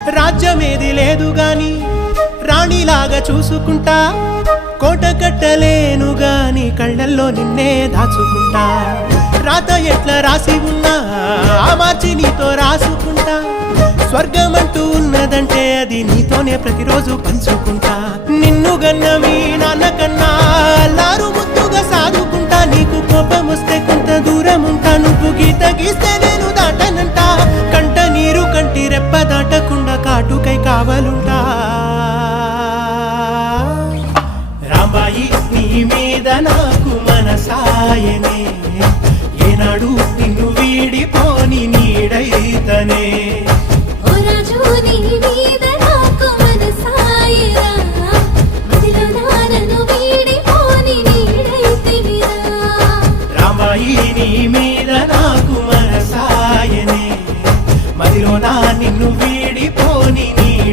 రాజ్యమేది లేదు గాని రాణిలాగా చూసుకుంటా, కోట కట్టలేను గాని కళ్ళల్లో నిన్నే దాచుకుంటా. రాత ఎట్లా రాసి ఉన్నా ఆ మార్చి నీతో రాసుకుంటా. స్వర్గమంటూ ఉన్నదంటే అది నీతోనే ప్రతిరోజు పంచుకుంటా. నిన్ను గన్నవి నాన్న కన్నా అల్లారు ముద్దుగా సాదుకుంటా. నీకు కోపం వస్తే కొంత దూరం ఉంటా, నువ్వు గీత గీస్తే నేను దాటనంటా. కంట నీరు కంటి రెప్ప దాటకుండా కాటుకై కావలుంటా. రాంబాయి నీ మీద నాకు మనసాయనే, ఏనాడు నిన్ను వీడిపోని నీడైతనే.